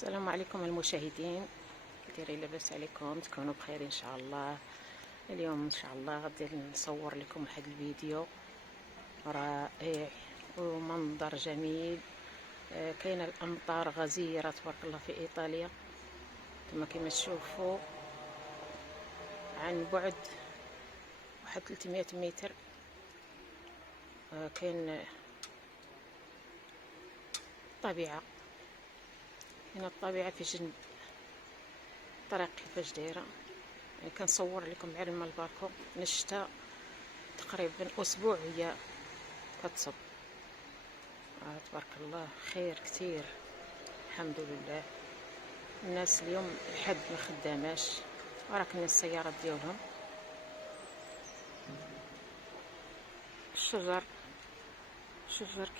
السلام عليكم المشاهدين، كيدايرين؟ لاباس عليكم؟ تكونوا بخير ان شاء الله. اليوم ان شاء الله غادي نصور لكم واحد الفيديو رائع ومنظر جميل. كاينه الامطار غزيره تبارك الله في ايطاليا كما تشوفوا عن بعد واحد 300 متر. كاين الطبيعه، هنا الطبيعه في جنب الطريق كيفاش دايره. يعني كنصور لكم على ما البالكون نشتا تقريبا اسبوع هي كتصب. تبارك الله خير كتير الحمد لله. الناس اليوم الحد ما خداماش وراكنين السيارات ديالهم. الشجر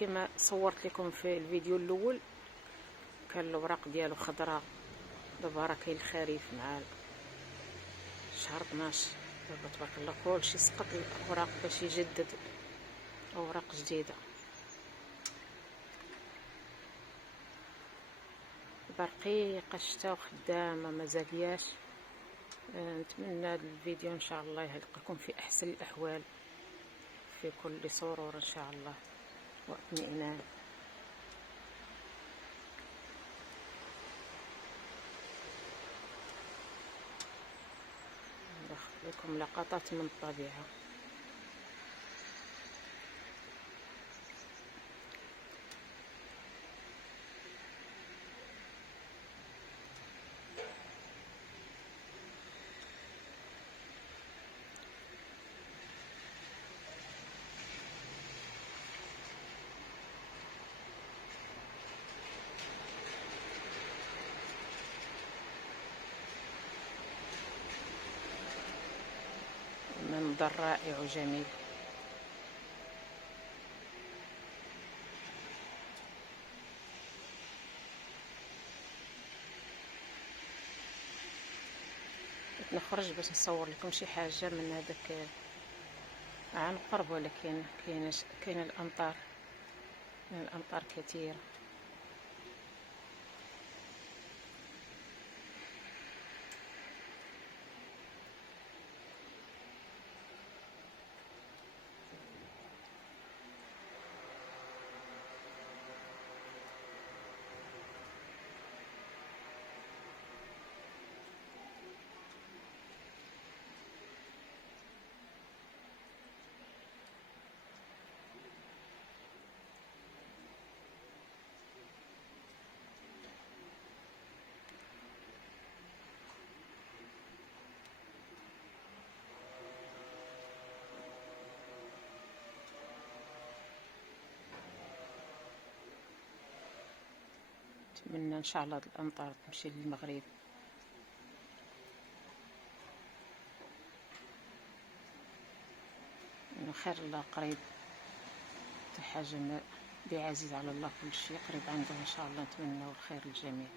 كما صورت لكم في الفيديو الاول كان الاوراق ديالو خضراء. دابا راه كاين الخريف مع شهر 12. دابا تبارك الله كلشي سقط الاوراق باش يجدد اوراق جديده. برقيقه الشتا وخدامه ما زاقياش. نتمنى هذا الفيديو ان شاء الله يلقاكم في احسن الاحوال، في كل سرور ان شاء الله واطمئنان. ندخل لكم لقطات من الطبيعه. منظر رائع وجميل. نخرج باش نصور لكم شي حاجه من هذاك عن قرب، ولكن كاين الامطار كثيره. نتمنى ان شاء الله هاد الامطار تمشي للمغرب. يعني خير الله قريب، حتى حاجه ما بعزيز على الله كل شيء قريب عنده ان شاء الله. نتمنى الخير للجميع.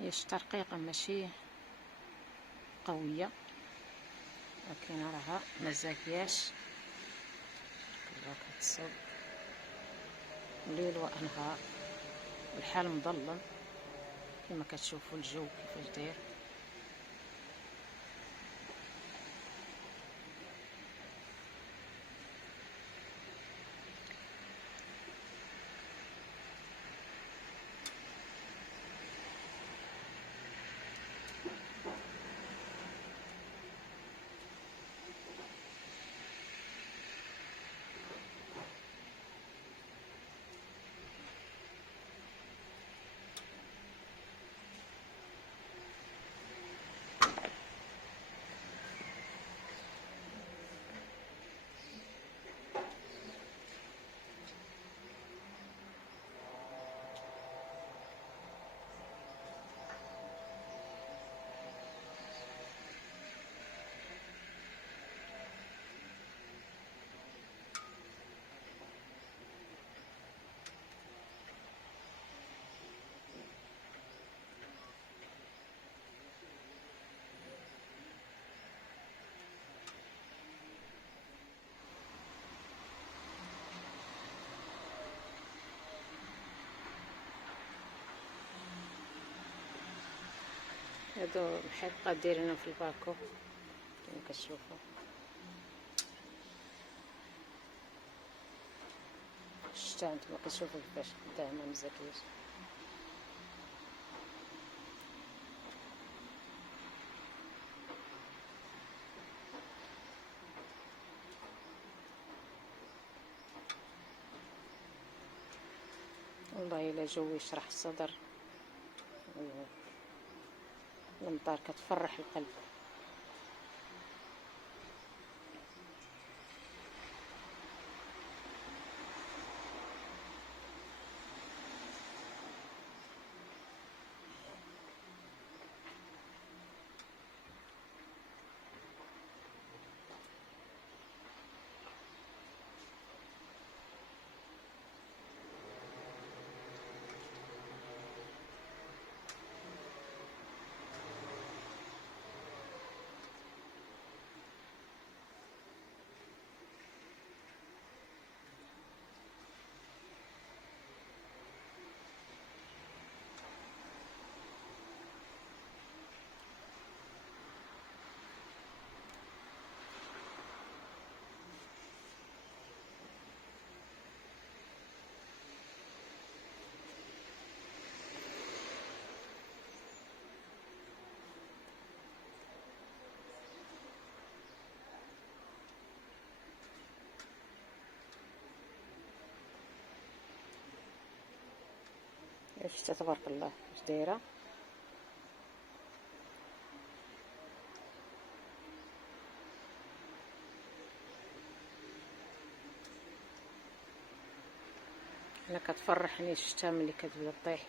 هي الترقيقه ماشي قويه، لكن راها مزاكياش كتصب ليل ونهار. الحال مظلم كما كتشوفوا الجو كيفاش داير. هادو محيطات دايرينهم في الباكو كما كتشوفوا. الشتا نتوما كتشوفوا كيفاش قدامها مزكيش. والله الا جو يشرح الصدر، الامطار كتفرح القلب. شتا تبارك الله واش دايره. انا كتفرحني الشتا ملي كتبدا طيح.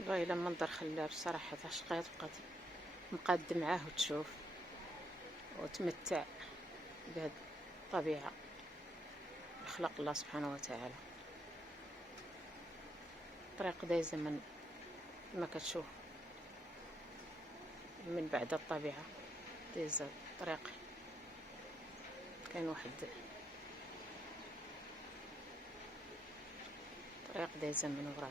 والله الا منظر خلاب الصراحه، عشقات بقات مقاد معاه وتشوف وتمتع بهاد الطبيعه خلق الله سبحانه وتعالى. طريق دايزه من ما كتشوف من بعد الطبيعه، دايزه طريق كاين واحد طريق دايزه من وراه.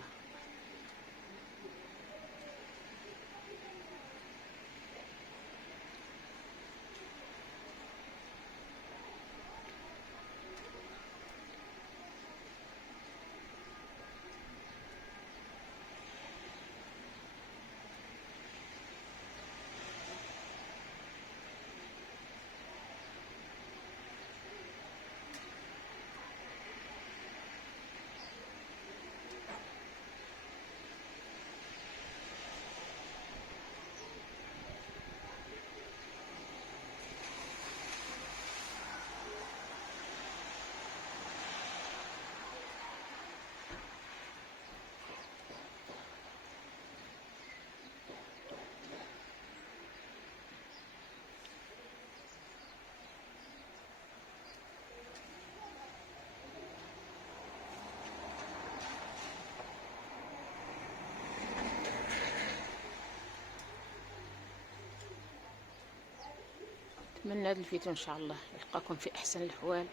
نتمنى هذا الفيديو ان شاء الله يلقاكم في احسن الاحوال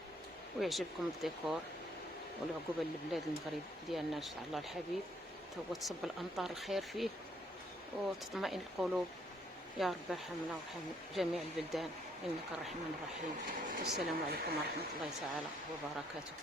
ويعجبكم الديكور، والعقوبة لبلاد المغرب ديالنا ان شاء الله الحبيب، هو تصب الامطار الخير فيه وتطمئن القلوب يا رب، ارحمنا وارحم جميع البلدان انك الرحمن الرحيم. والسلام عليكم ورحمة الله تعالى وبركاته.